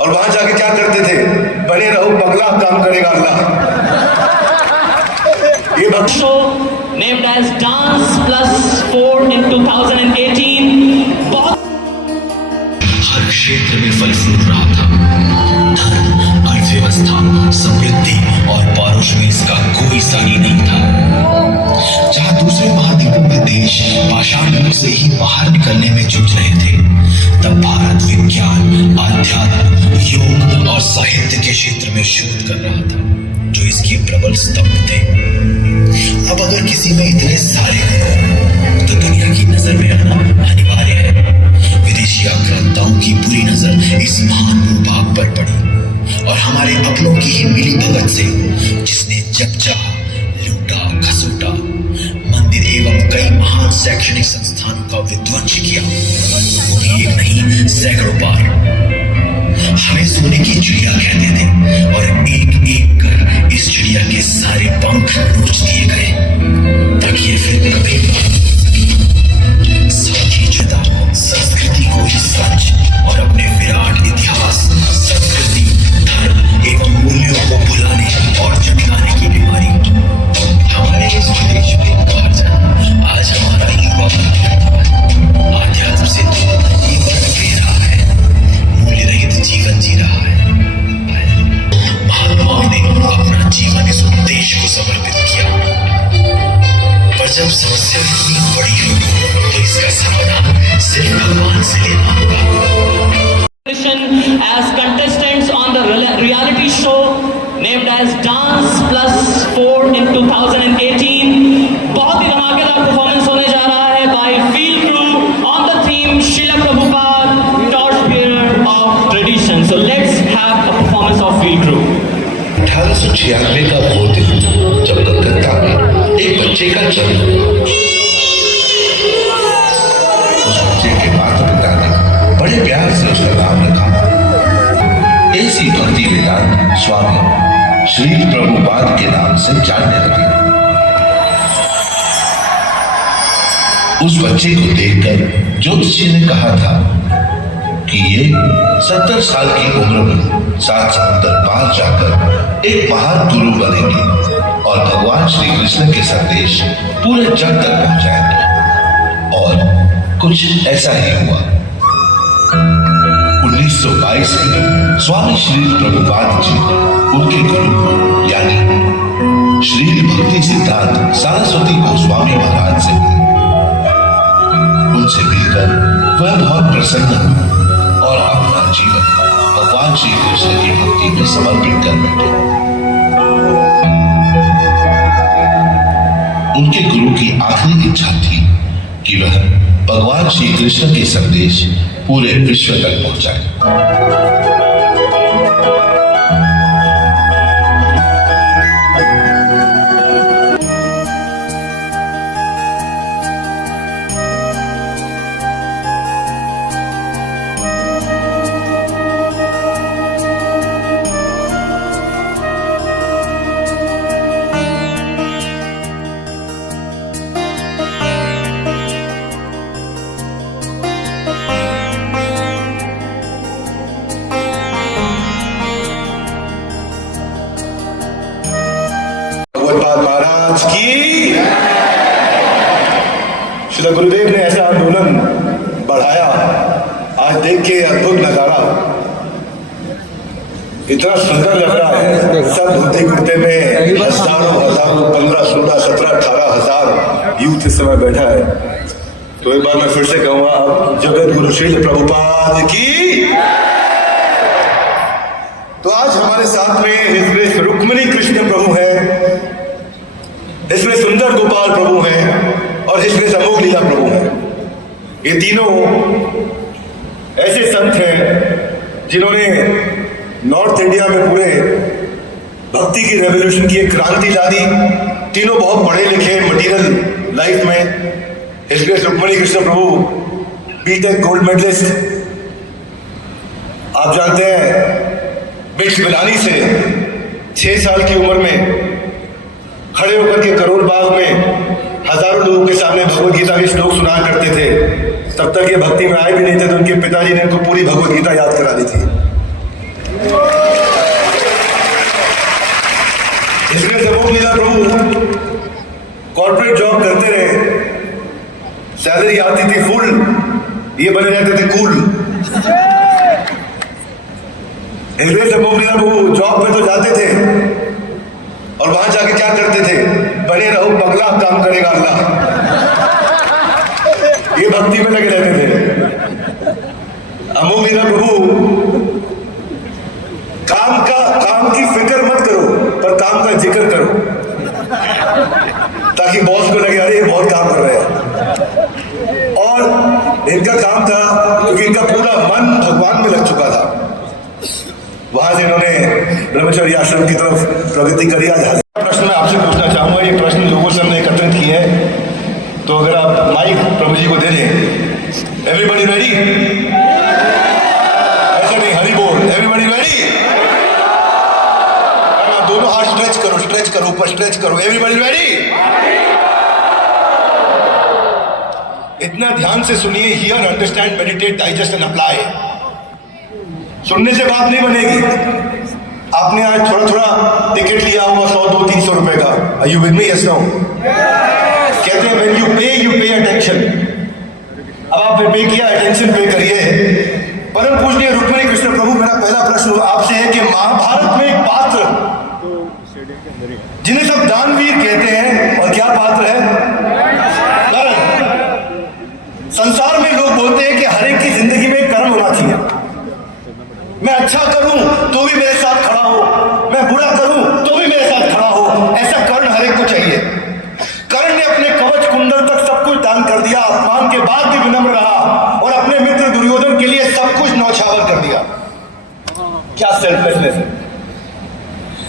और वहां जाके क्या करते थे, बने रहो पगला, काम करेगा अल्लाह। ये show named as Dance Plus 4 in 2018 हर क्षेत्र में फल फूट रहा था। धर्म, अर्थव्यवस्था, समृद्धि और पौरुष में इसका कोई सानी नहीं था। जहां दूसरे महाद्वीपों में देश पाषाण युग से ही बाहर निकलने में जुट रहे थे, तब भारत विज्ञान, अध्यात्म, योग और साहित्य के क्षेत्र में शोध कर रहा था, जो इसके प्रबल स्तंभ थे। अब अगर किसी में इतने सारे गुण हो, तो दुनिया की नजर में आना अनिवार्य है। विदेशी आक्रांताओं की बुरी नजर इस महान भूभाग पर पड़ी और हमारे अपनों की ही मिली भगत से, जिसने जब चाहा लूटा खसूटा, मंदिर एवं कई महान शैक्षणिक संस्थानों का विध्वंस किया, वो भी एक नहीं सैकड़ों बार। हमें सोने की चिड़िया कहते थे और एक एक कर इस चिड़िया के सारे पंख नोच दिए गए ताकि ये फिर कभी साथी जुदा संस्कृति को ही सच और अपने विराट इतिहास, संस्कृति, धर्म एवं मूल्यों को भुलाने और झुठलाने की बीमारी हमारे इस देश में बाहर जाना आज हमारा युवा वर्ग आध्यात्म से दूर ये वर्ग ले रहा है, मूल्य रहित जीवन जी रहा है। महात्माओं ने अपना जीवन इस उद्देश्य को समर्पित किया, पर जब समस्या इतनी बड़ी हो तो इसका समाधान सिर्फ भगवान से लेना होगा। as contestants on the reality show named as Dance Plus 4 in 2018 बहुत ही धमाकेदार परफॉर्मेंस होने जा रहा है by Field Crew on the theme Srila Prabhupada Torchbearer of Tradition. So let's have a performance of Field Crew. 1896 का वो दिन जब कलकत्ता में एक बच्चे का जन्म हुआ। उस बच्चे के माता पिता ने बड़े प्यार से उसका नाम रखा ऐसी भक्ति वेदांत स्वामी श्री प्रभुपाद के नाम से जानने लगे। उस बच्चे को देखकर ज्योतिषी ने कहा था कि ये 70 साल की उम्र में 7 समुद्र पार जाकर एक महान गुरु बनेंगे और भगवान श्री कृष्ण के संदेश पूरे जग तक पहुंचाएंगे। और कुछ ऐसा ही हुआ। 1922 में स्वामी श्री प्रभुपाद जी उनके गुरु यानी श्री भक्ति सिद्धांत सरस्वती गोस्वामी महाराज से मिले। उनसे मिलकर वह बहुत प्रसन्न हुए और अपना जीवन भगवान श्री कृष्ण की भक्ति में समर्पित कर बैठे। उनके गुरु की आखिरी इच्छा थी कि वह भगवान श्री कृष्ण के संदेश पूरे विश्व तक पहुंचाए। महाराज की श्री गुरुदेव ने ऐसा आंदोलन बढ़ाया। आज देख के अद्भुत नजारा, इतना सुंदर लग रहा है। सब धोती कुर्ते में हजारों 15, 16, 17, 18 हजार यूथ इस समय बैठा है। तो एक बार मैं फिर से कहूंगा, जगत गुरु श्री प्रभुपाद की। तो आज हमारे साथ में इसमें रुक्मिणी कृष्ण प्रभु हैं, इसमें सुंदर गोपाल प्रभु हैं और इसमें अमोघ लीला प्रभु हैं। ये तीनों ऐसे संत हैं जिन्होंने नॉर्थ इंडिया में पूरे भक्ति की रेवोल्यूशन की एक क्रांति ला दी। तीनों बहुत पढ़े लिखे मटीरियल लाइफ में। इसमें रुक्मिणी कृष्ण प्रभु बीटेक गोल्ड मेडलिस्ट, आप जानते हैं बिट्स बिलानी से 6 साल की उम्र में खड़े होकर के करोल बाग में हजारों लोगों के सामने भगवद गीता के श्लोक सुना करते थे। तब तक ये भक्ति में आए भी नहीं थे, तो उनके पिताजी ने उनको पूरी भगवत गीता याद करा दी थी। इसमें सबोग लीला प्रभु कॉर्पोरेट जॉब करते रहे, सैलरी आती थी फुल, ये बने रहते थे कूल। इसलिए सबोग लीला प्रभु जॉब पे तो जाते थे और वहां जाके क्या करते थे, बने रहो पगला काम करेगा अल्लाह, ये भक्ति में लगे रहते थे। अमोघ लीला प्रभु काम की फिक्र मत करो, पर काम का जिक्र करो, ताकि बॉस को लगे अरे ये बहुत काम कर रहे हैं। और इनका काम था, क्योंकि इनका पूरा मन भगवान में लग चुका था, वहां से इन्होंने ब्रह्मचर्य आश्रम की तरफ प्रगति करी। आज प्रश्न मैं आपसे पूछना चाहूंगा, ये प्रश्न लोगों से हमने एकत्रित किए हैं, तो अगर आप माइक प्रभु जी को दे दें। Everybody ready? ऐसे नहीं, हरी बोल। Everybody ready? दोनों हाथ स्ट्रेच करो, ऊपर स्ट्रेच करो। Everybody ready? इतना ध्यान से सुनिए, here, understand, meditate, digest and apply. सुनने से बात नहीं बनेगी। आपने आज थोड़ा थोड़ा टिकट लिया होगा 100, 200, 300 रुपए का। Are you with me? Yes, no? कहते हैं when you pay attention। अब आपने पे किया, अटेंशन पे करिए। परम पूजनीय रुक्मिणी कृष्ण प्रभु, मेरा पहला प्रश्न आपसे है कि महाभारत में एक पात्र जिन्हें सब दानवीर कहते हैं, और क्या पात्र है? कर्ण। संसार में लोग बोलते हैं कि हर एक की जिंदगी में कर्ण होना चाहिए। मैं अच्छा करूं तो भी मेरे साथ खड़ा हो, मैं बुरा करूं तो भी मेरे साथ खड़ा हो, ऐसा कर्ण हर एक को चाहिए। कर्ण ने अपने कवच कुंडल तक सब कुछ दान कर दिया, अपमान के बाद भी विनम्र रहा और अपने मित्र दुर्योधन के लिए सब कुछ न्यौछावर कर दिया। क्या सेल्फलेसनेस है।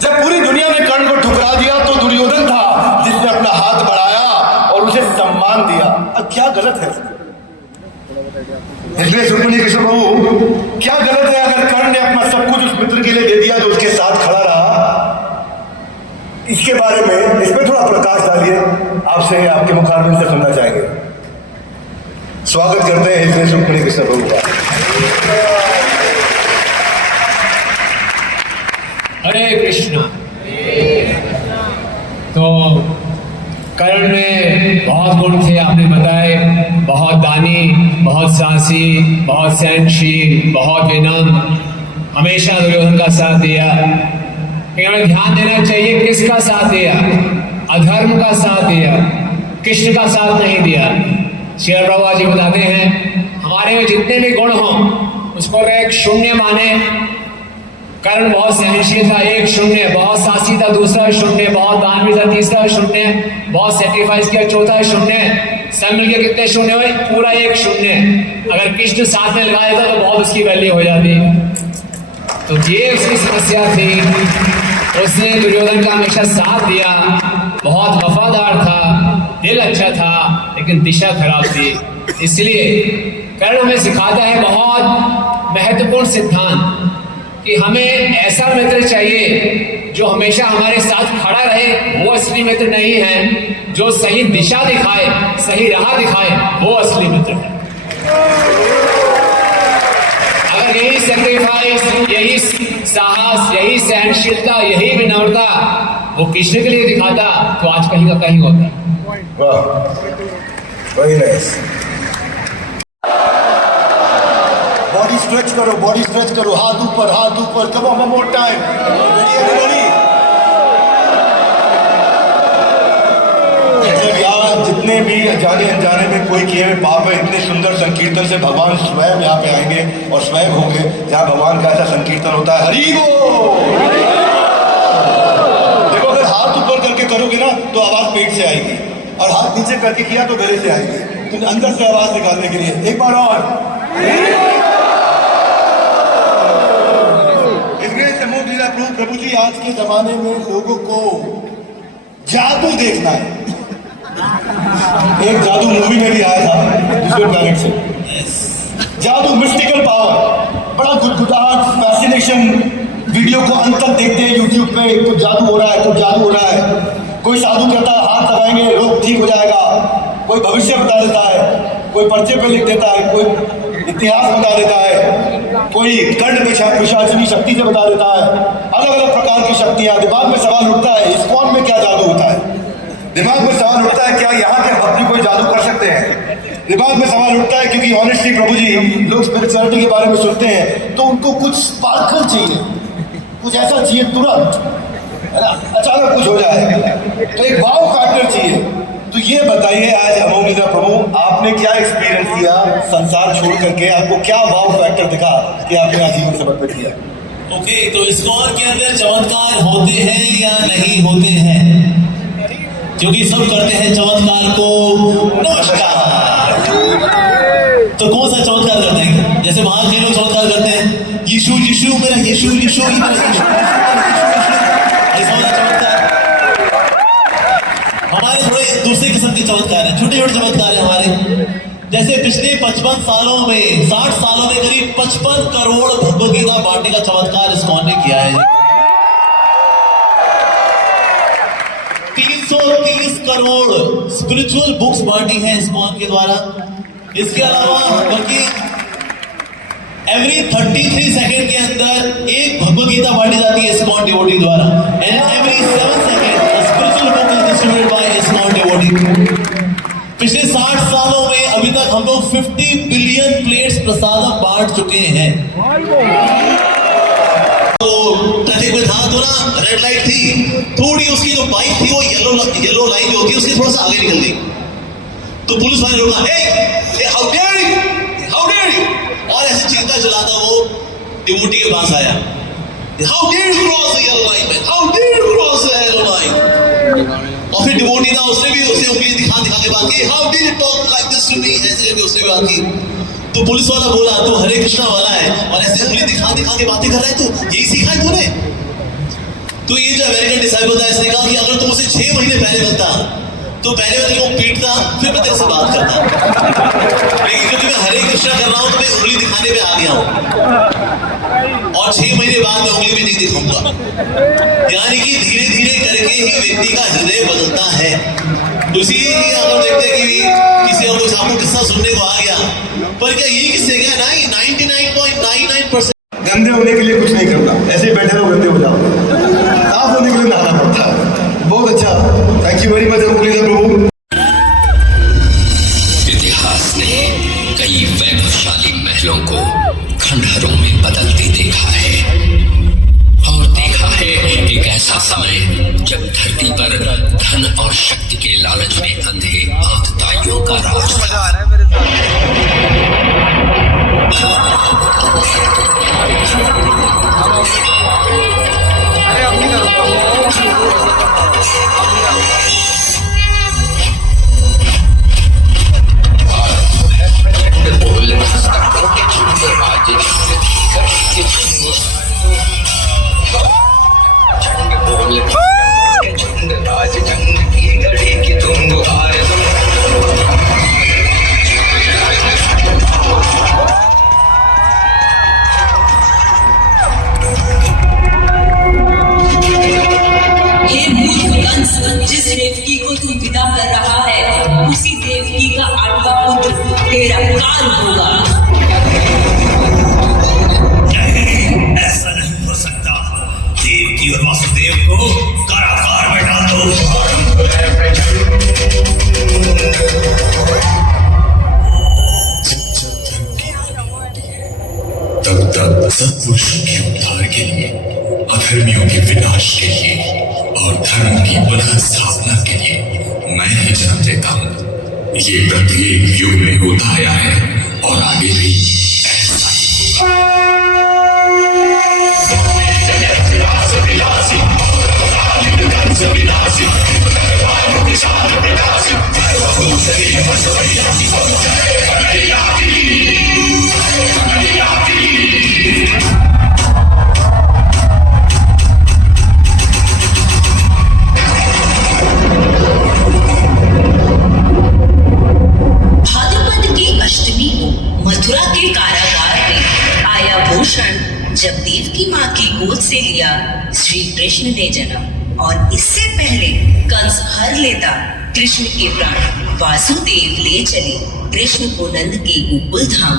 जब पूरी दुनिया ने कर्ण को ठुकरा दिया तो दुर्योधन था जिसने अपना हाथ बढ़ाया और उसे सम्मान दिया। अब क्या गलत है? इसलिए रुक्मिणी कृष्ण प्रभु, क्या गलत है अगर कर्ण ने अपना सब कुछ उस मित्र के लिए दे दिया जो उसके साथ खड़ा रहा? इसके बारे में, इसमें थोड़ा प्रकाश डालिए। आपसे, आपके मुखारबिन से सुनना चाहेंगे। स्वागत करते हैं इसलिए रुक्मिणी कृष्ण प्रभु का। हरे कृष्णा। तो कर्ण में बहुत गुण थे, आपने बताए। बहुत दानी, बहुत साहसी, बहुत सहनशील, बहुत विनम्र, हमेशा दुर्योधन का साथ दिया। इन्होंने ध्यान देना चाहिए किसका साथ दिया? अधर्म का साथ दिया, कृष्ण का साथ नहीं दिया। श्री प्रभुपा जी बताते हैं, हमारे में जितने भी गुण हों उसको अगर एक शून्य माने, कर्ण बहुत सहनशील था, एक शून्य। बहुत साहसी था, दूसरा शून्य। बहुत दानवीर था, तीसरा शून्य। बहुत सेक्रीफाइस किया, चौथा शून्य। सब मिलकर कितने शून्य हुए? पूरा एक शून्य। अगर कृष्ण साथ में लगा देता तो बहुत उसकी वैल्यू हो जाती। तो ये उसकी समस्या थी। उसने दुर्योधन का हमेशा साथ दिया, बहुत वफादार था, दिल अच्छा था, लेकिन दिशा खराब थी। इसलिए कर्ण हमें सिखाता है बहुत महत्वपूर्ण सिद्धांत कि हमें ऐसा मित्र चाहिए जो हमेशा हमारे साथ खड़ा रहे। वो असली मित्र नहीं है। जो सही दिशा दिखाए, सही राह दिखाए, वो असली मित्र है। अगर यही सेक्रीफाइस, यही साहस, यही सहनशीलता, यही विनम्रता वो कृष्ण के लिए दिखाता तो आज कहीं का कहीं होता। Very nice. बॉडी स्ट्रेच करो, बॉडी स्ट्रेच करो, हाथ ऊपर, हाथ ऊपर। Come on, one more time. Ready everybody? जितने भी जाने अनजाने में कोई किए हुए पाप है, इतने सुंदर संकीर्तन से भगवान स्वयं यहाँ पे आएंगे और स्वयं होंगे जहाँ भगवान का ऐसा संकीर्तन होता है। हरि बोल। देखो, अगर हाथ ऊपर करके करोगे ना तो आवाज पेट से आएगी, और हाथ नीचे करके किया तो गले से आएगी। तो अंदर से आवाज निकालने के लिए एक बार और। प्रभु जी, आज के जमाने में लोगों को जादू देखना है। एक जादू मूवी में भी आया था दूसरे प्लैनेट से। जादू, मिस्टिकल पावर, बड़ा गुदगुदाहट, फैसिनेशन। वीडियो को अंत तक देखते हैं यूट्यूब पे, कुछ जादू हो रहा है, कुछ जादू हो रहा है। कोई साधु कहता है हाथ लगाएंगे रोग ठीक हो जाएगा, कोई भविष्य बता देता है, कोई पर्चे पे लिख देता है, कोई इतिहास बता देता है, कोई कर्ण पिशाचिनी शक्ति से बता देता है। अलग अलग प्रकार की शक्तियां। दिमाग में सवाल उठता है इस्कॉन में क्या जादू होता है। दिमाग में सवाल उठता है क्या यहाँ के भक्त भी कोई जादू कर सकते हैं। दिमाग में सवाल उठता है क्योंकि ऑनेस्टली प्रभु जी लोग स्पिरिचुअलिटी के बारे में सुनते हैं तो उनको कुछ स्पार्कल चाहिए, कुछ ऐसा चाहिए तुरंत, है ना, अचानक कुछ हो जाए, तो एक वाव फैक्टर चाहिए। तो ये बताइए आज अमोघ लीला प्रभु आपने क्या एक्सपीरियंस किया संसार छोड़ करके, आपको क्या वाव फैक्टर दिखा कि आपने आजीवन समर्पित किया? ओके, तो इस्कॉन के अंदर चमत्कार होते हैं या नहीं होते हैं? क्योंकि सब करते हैं चमत्कार को नमस्कार। तो कौन सा चमत्कार करते हैं? जैसे बाहर के लोग चमत्कार करते हैं, यीशु यीशु मेरा यीशु यीशु ही मेरा यीशु, ऐसा वाला चमत्कार। हमारे थोड़े दूसरे किस्म के चमत्कार हैं, छोटे छोटे चमत्कार हैं हमारे। जैसे पिछले 55 सालों में 60 सालों में करीब 55 करोड़ भगवद गीता बांटने का चमत्कार इस्कॉन ने किया है। 330 करोड़ स्पिरिचुअल बुक्स बांटी हैं इस्कॉन के द्वारा। इसके अलावा बल्कि एवरी 33 सेकंड के अंदर एक भगवद गीता बांटी जाती है इस्कॉन डिवोटी द्वारा, and every 7 second spiritual book is distributed by ISKCON devotee. पिछले 60 सालों में अभी तक हम लोग 50 बिलियन प्लेट्स प्रसादम बांट चुके हैं। तो ट्रैफिक में था तो ना रेड लाइट थी, थोड़ी उसकी जो बाइक थी वो येलो लाइन जो होती है उसके थोड़ा सा आगे निकल गई, तो पुलिस वाले रोका, हे हाउ डेयर यू, और ऐसे चिंता चलाता वो डिवोटी के पास आया, how dare you cross the yellow line man, how dare you cross the yellow line. और फिर डिवोटी था, उसने भी उसे उंगली दिखा के बात की, how did you talk like this to me, ऐसे करके उसने भी बात की। तो पुलिस वाला बोला तू हरे कृष्णा वाला है और ऐसे उंगली दिखा के बातें कर रहा है, तू यही सीखा है तूने? तो ये जो अमेरिकन डिसाइबल था इसने कहा कि अगर तू मुझे 6 महीने पहले मिलता तो पहले मैं तेरे को पीटता, फिर मैं तेरे से बात करता, लेकिन क्योंकि मैं हरे कृष्णा कर रहा हूं तो मैं उंगली दिखाने पे आ गया हूं, और 6 महीने बाद मैं उंगली भी नहीं दिखाऊंगा। यानी कि धीरे धीरे करके ही व्यक्ति का हृदय बदलता है। तो इसीलिए हम देखते हैं कि किसी और कुछ आपको किस्सा सुनने को आ गया, पर क्या यही किससे गया? नहीं, 99.99% गंदे होने के लिए कुछ नहीं करना, ऐसे ही बैठे रहो गंदे हो जाओ, साफ होने के लिए नहाना पड़ता है। बहुत अच्छा, थैंक यू वेरी मच अमोघ लीला प्रभु। इतिहास ने कई वैभवशाली महलों को खंडहरों में बदलते देखा है, और देखा है एक ऐसा समय जब धरती पर धन और शक्ति के लालच में अंधे आतताइयों का राज था। जिस देवकी को तू विदा कर रहा है उसी देवकी का 8वां पुत्र तेरा काल होगा। नहीं, ऐसा नहीं हो सकता। देवकी और वासुदेव को कारागार में डाल दो। तब तक सत्पुरुषों के उद्धार के लिए, अधर्मियों के विनाश के लिए और धर्म की पुनः स्थापना के लिए मैं ही जन्म देता हूँ। ये प्रत्येक युग में होता आया है और आगे भी ऐसा मथुरा के कारागार में आया भूषण जब देव की मां की गोद से लिया श्री कृष्ण ने जन्म। और इससे पहले कंस हर लेता कृष्ण के प्राण वासुदेव ले चले कृष्ण को नंद के गोकुल धाम।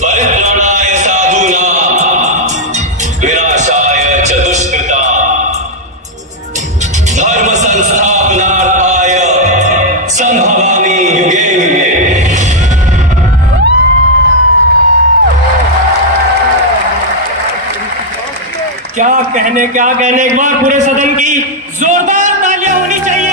परित्राणाय साधूनां विनाशाय च दुष्कृतां धर्म संस्थापनार्थाय संभवामि युगे युगे। क्या कहने एक बार पूरे सदन की जोरदार तालियां होनी चाहिए।